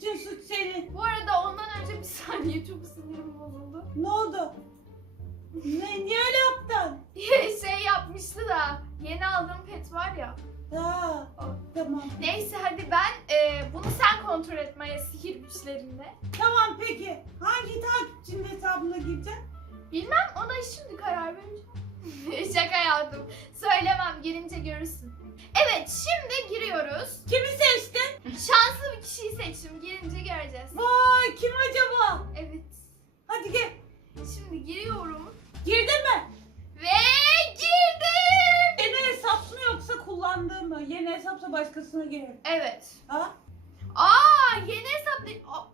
Bütün suç senin. Bu arada ondan önce bir saniye çok sinirim bozuldu. Ne oldu? ne, niye öyle yaptın? şey yapmıştı da yeni aldığım pet var ya. Ha, tamam. Neyse hadi ben e, bunu sen kontrol et Maya sihir güçlerinde. Tamam peki. Hangi takipçinin hesabına gireceksin? Bilmem ona şimdi karar vereceğim. Şaka yaptım. Söylemem gelince görürsün. Evet şimdi giriyoruz. Kimi seçtin? Şanslı bir kişiyi seçtim. Girince göreceğiz. Vay kim acaba? Evet. Hadi gel. Şimdi giriyorum. Girdin mi? Ve girdim. Yeni hesap mı yoksa kullandığı mı? Yeni hesapsa başkasına girer. Evet. Ha? Aa yeni hesap değil. Aa,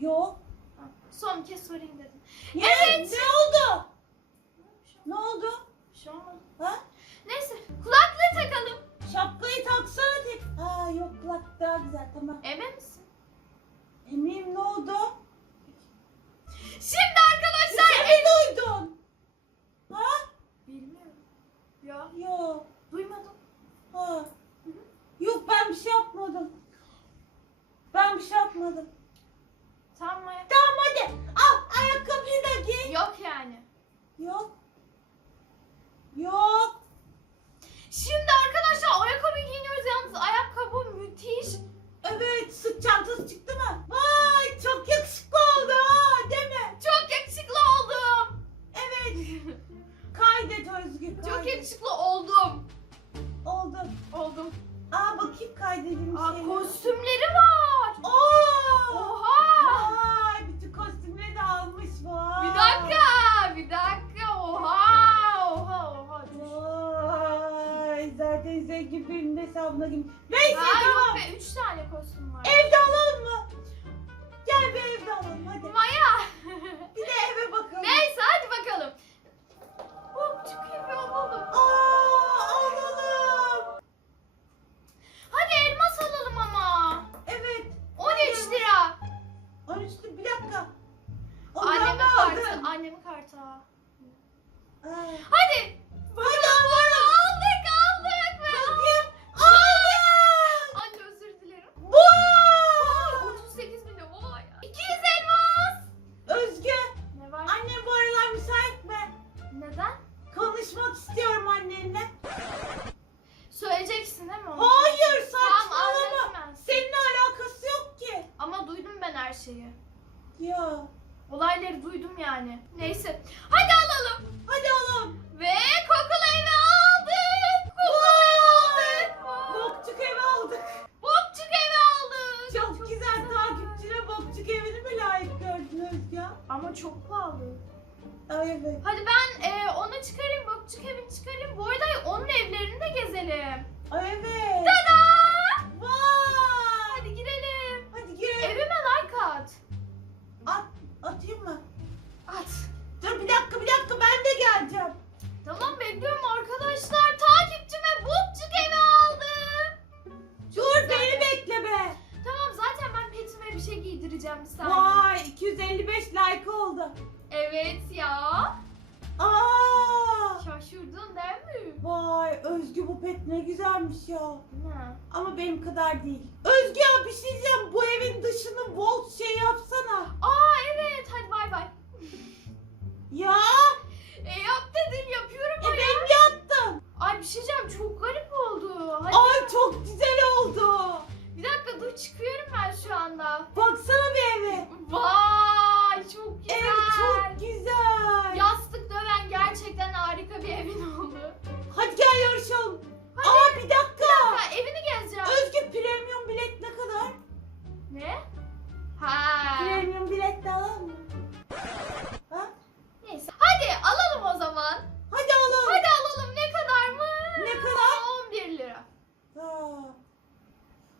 Yok. Ha, Son kez sorayım dedim. Ne? Evet. Ne oldu? Ne oldu? bir şey olmadı. Ha? Neyse kulaklığı takalım. Şapkayı taksana tek. Aa yok kulak daha güzel tamam. Emin misin? Eminim ne oldu? Şimdi arkadaşlar. Sen mi duydun? Ha? Bilmiyorum. Ya Yok. duymadım. Ha. Yok ben bir şey yapmadım. Ben bir şey yapmadım. Tamam Maya. Tamam hadi. Al ayakkabıyı da giy. Yok yani. Yok. Yok. Şimdi arkadaşlar ayakkabı giyiniyoruz yalnız ayakkabı müthiş. Evet sırt çantası çıktı mı? Vay çok yakışıklı Hadi Ay evet. Hadi ben e, onu çıkarayım, Bokçuk evini çıkarayım. Bu arada onun evlerini de gezelim. Ay evet. Tada! Vay. Hadi girelim. Hadi gel. Evime like at. At, atayım mı? At. Dur bir dakika bir dakika ben de geleceğim. Tamam bekliyorum arkadaşlar. Takipçime Bokçuk evi aldım. Dur beni bekle be. Tamam zaten ben petime bir şey giydireceğim bir saniye. Vay 255 like oldu. Evet ya. Aa. Şaşırdın değil mi? Vay Özgü bu pet ne güzelmiş ya. Ne? Ama benim kadar değil. Özgü ya bir şey diyeceğim. Bu evin dışını volt şey yapsana. Aa evet hadi bay bay. Ya. E yap dedin yapıyorum E ben. ben yaptım. Ay bir şey diyeceğim çok garip oldu. Hadi Ay çok güzel oldu. bir dakika dur çıkıyorum ben şu anda. Baksana Yarışalım. Hadi. Aa bir dakika. Ha, evini gezeceğim. Özgü premium bilet ne kadar? Ne? Ha. Premium bilet de alalım mı? Ha? Neyse. Hadi alalım o zaman. Hadi alalım. Hadi alalım ne kadar mı? Ne kadar? 11 lira. Ha.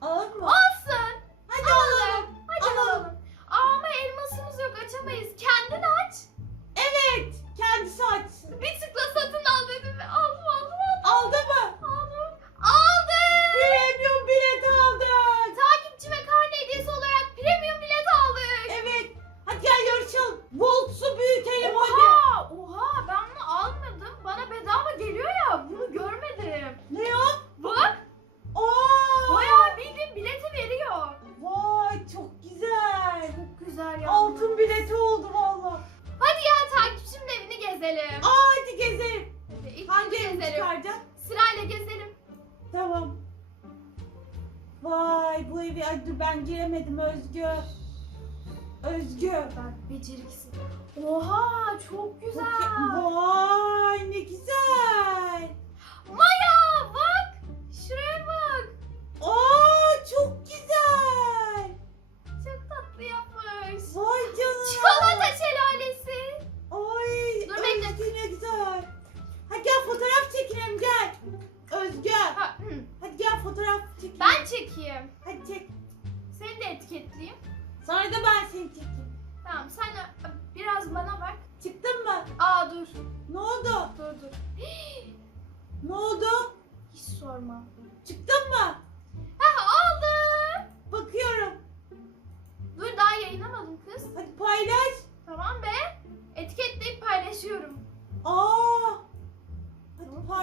Alalım mı? Olsun. Hadi Alalım. alalım. Hadi Alalım. alalım. Aa, ama elmasımız yok açamayız. Kendin aç. Evet. Kendisi açsın. Bir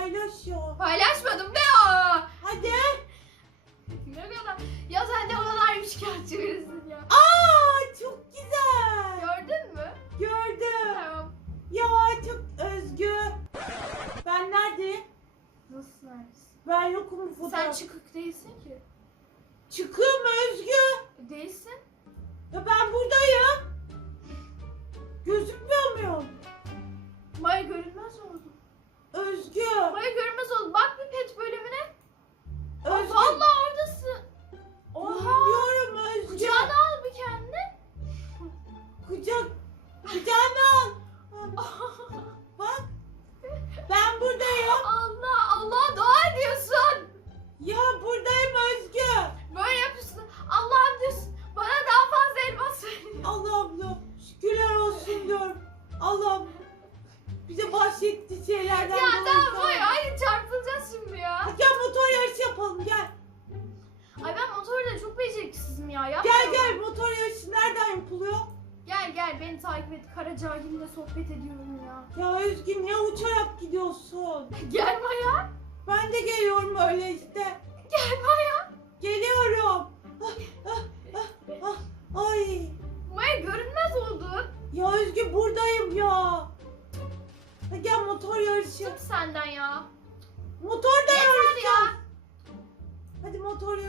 paylaş ya. Paylaşmadım be o. Hadi. Ne kadar? Ya sen de o kadar üçkağıtçı ya. Aa çok güzel. Gördün mü? Gördüm. Tamam. Ya çok özgü. Ben neredeyim? Nasıl neredesin? Ben yokum bu Sen çıkık değilsin ki. Çıkığım özgü. Değilsin. Ya ben buradayım. Gözükmüyor muyum? Maya görünmez mi? Özgü. Buraya görünmez ol. Bak bir pet bölümüne. Özgü. Aa, oradasın. Oha. Diyorum Özgü. Kucağına al bir kendini. Kucak. Kucağına al. Bak. Ben buradayım. Allah Allah.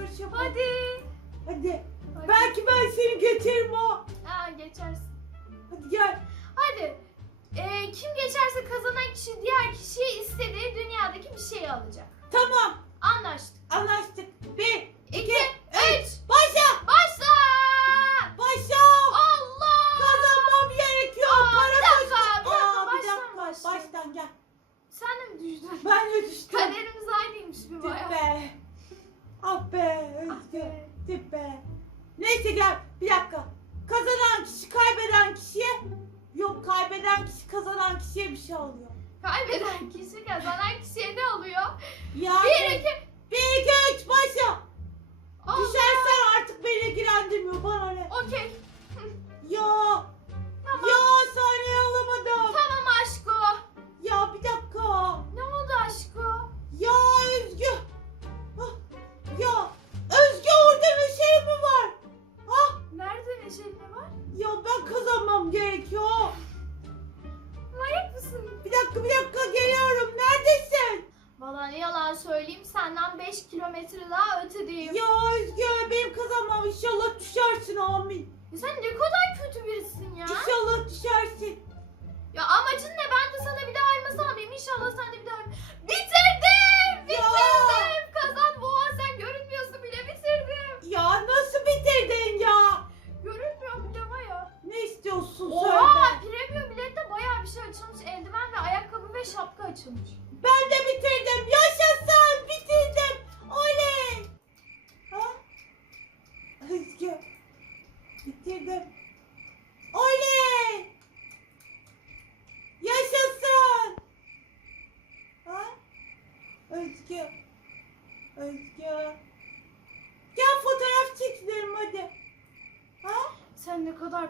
alışveriş yapalım. Hadi. Hadi. Hadi. Belki ben seni geçerim o. Ha geçersin. Hadi gel. Hadi. Ee, kim geçerse kazanan kişi diğer kişiye istediği dünyadaki bir şeyi alacak. Tamam. Anlaştık. Anlaştık. Bir, iki, iki Okay.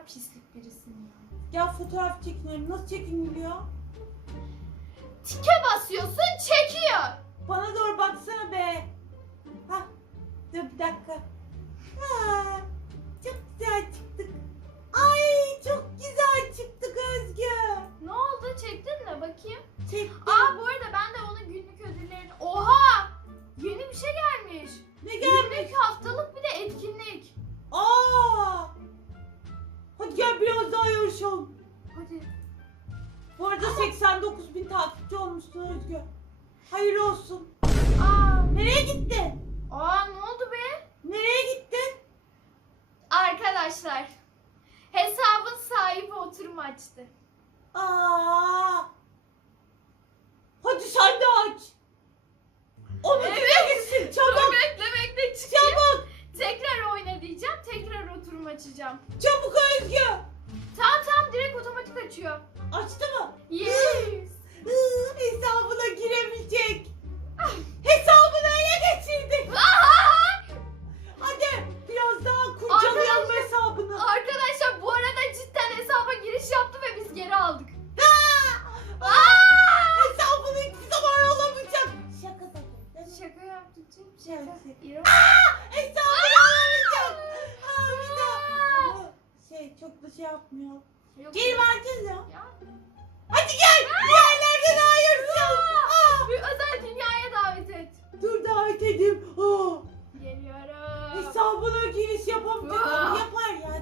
kadar pislik birisin ya. Ya fotoğraf çekinelim. Nasıl çekiniliyor? Tike basıyorsun çekiyor. Açacağım. Çabuk Özgü. Tamam tamam direkt otomatik açıyor. Açtı mı? Yes. Hesabına giremeyecek. Hesabını ele geçirdik. Hadi biraz daha kurcalayalım Arkadaşlar- hesabını. Arkadaşlar bu arada cidden hesaba giriş yaptı ve biz geri aldık. Aa! Hesabını hiçbir zaman alamayacak. Şaka sakın. Şaka yaptım şaka. İrem. Hesabını alamayacak. Aa, bir daha. Ama Şey çok da şey yapmıyor. Yok. Geri vereceğiz ya. Ya. Hadi gel. Diğerlerden ayıracağım. Aa, Bir özel dünyaya davet et. dur davet edeyim. Aa, Geliyorum. hesabına giriş yapamayacak. Aa. ama Yapar ya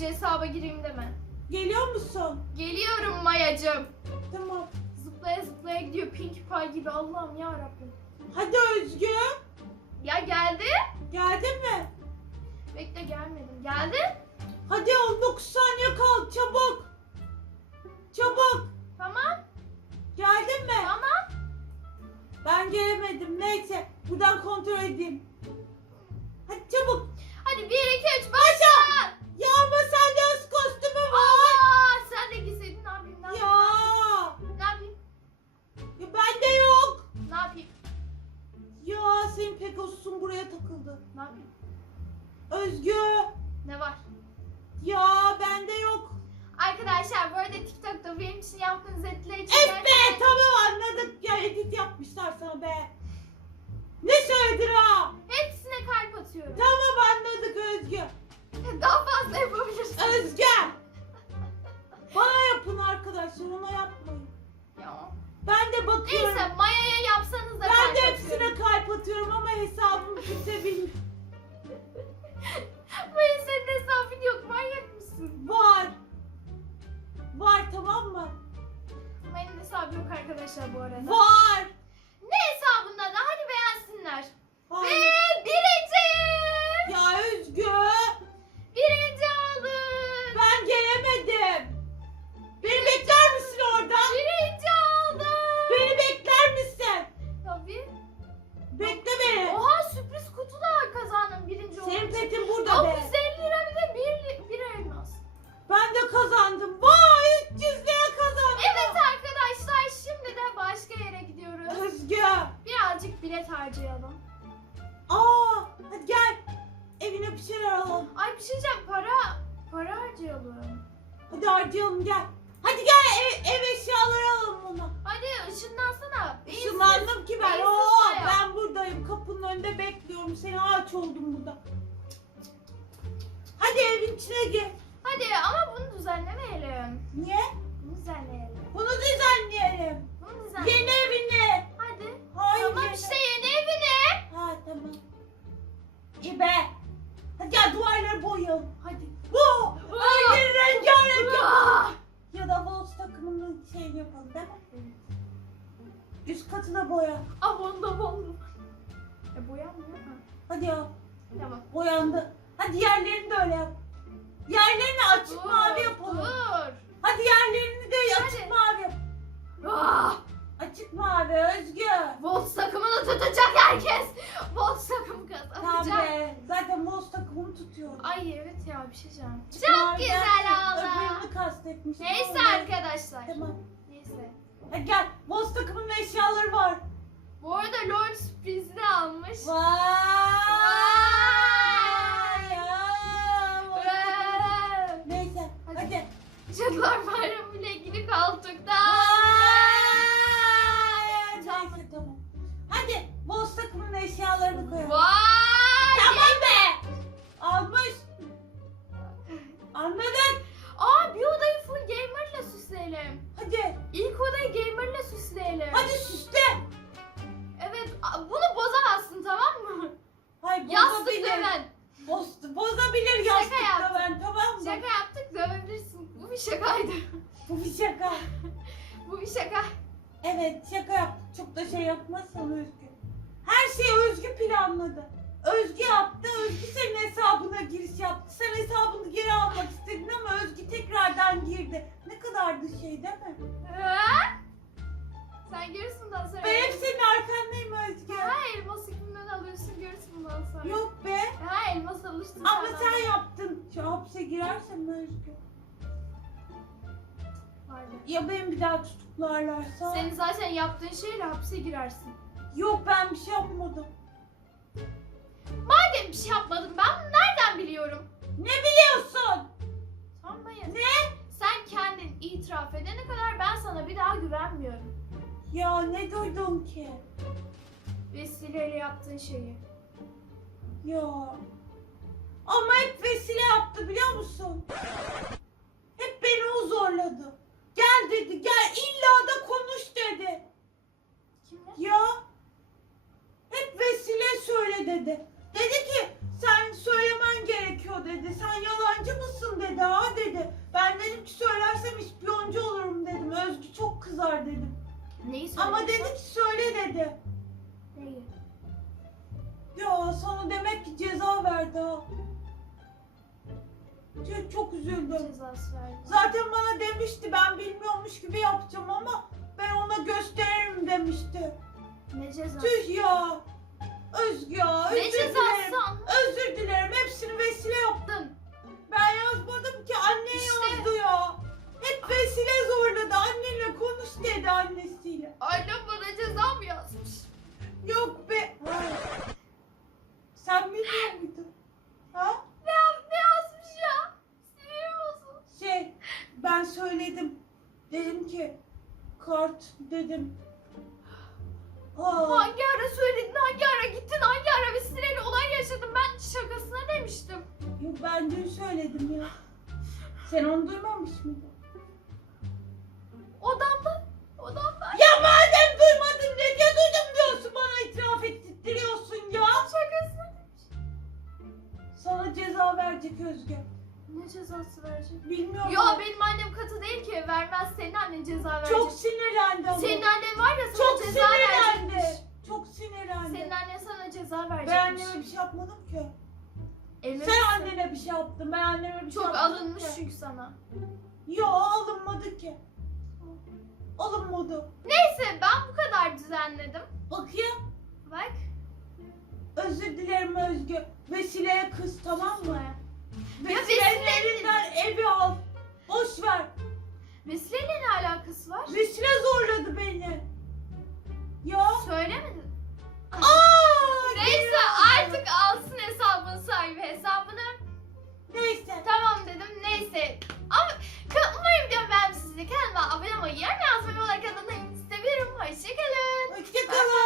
Gece hesaba gireyim deme. Geliyor musun? Geliyorum Mayacım. Tamam. Zıplaya zıplaya gidiyor Pinkie Pie gibi Allah'ım ya Rabbim. Hadi Özgü. Ya geldi. Geldin mi? Bekle gelmedim. Geldi. Hadi 19 saniye kal çabuk. Çabuk. Tamam. Geldin mi? Tamam. Ben gelemedim. Neyse. Buradan kontrol edeyim. Hadi çabuk. Hadi 1 2 3 başla. Senin Pegasus'un buraya takıldı. Ne yapayım? Özgü. Ne var? Ya bende yok. Arkadaşlar bu arada TikTok'ta benim için yaptığınız etkiler için Evet be tamam anladık. Ya edit yapmışlar sana be. Ne söyledin ha? hepsine kalp atıyorum. Tamam anladık Özgü. Daha fazla yapabilirsin. Özgü. Üst katı da boya. Aman da. E boyanmıyor mu? Hadi ya. Tamam. Boyandı. Hadi yerlerini de öyle yap. Yerlerini açık mavi yapalım. Dur. Hadi yerlerini de açık Hadi. mavi yap. Ah! Açık mavi Özgü. Volt takımını tutacak herkes. Volt takımı Tamam kazanacak. be. Zaten Wolves takımını tutuyor. Ay evet ya bir şey. Açık Çok mavi güzel oldu. Öbürünü kastetmiş. Neyse arkadaşlar. Tamam. Neyse. Hadi gel. Wolves takımının eşyaları var. Bu arada Lord sürprizi de almış. Vay. ya. Neyse. Hadi. Hadi. Cadılar Bayramı ile ilgili koltukta. Vay. Neyse tamam. Hadi. Wolves takımının eşyalarını koyalım. Vay! Bundan sonra. Ben hep senin arkandayım Özgü. Ha elması kimden alıyorsun görürsün bundan sonra. Yok be. Ha elmas alıştın Ama sen sen yaptın. Şu hapse girersen Özgü. Pardon. Ya beni bir daha tutuklarlarsa? Senin zaten yaptığın şeyle hapse girersin. Yok ben bir şey yapmadım. Madem bir şey yapmadım ben bunu nereden biliyorum? Ne biliyorsun? Sanmayın. Ne? Sen kendin itiraf edene kadar ben sana bir daha güvenmiyorum. Ya ne duydun ki? Vesileyle yaptığın şeyi. Ya. Ama hep vesile yaptı biliyor musun? Hep beni o zorladı. Gel dedi gel illa da konuş dedi. Dedim. Bir şey yapmadım ki. Emin Sen misin? annene bir şey yaptın. Ben anneme bir şey Çok yapmadım alınmış ki. çünkü sana. Yo alınmadı ki. Alınmadı. Neyse ben bu kadar düzenledim. Bakayım. Bak. Özür dilerim Özgü. Vesile'ye kız tamam mı? Vesile'nin Vesile'nin- elinden evi al. Boş ver. Vesileyle ne alakası var? Vesile zorladı beni. Ya Söylemedi Neyse artık alsın hesabın sahibi hesabını. Neyse. Tamam dedim neyse. Ama umarım diyorum ben sizi kanalıma abone olmayı, yorum yazmayı olarak kanalıma seviyorum. Hoşçakalın. Hoşçakalın.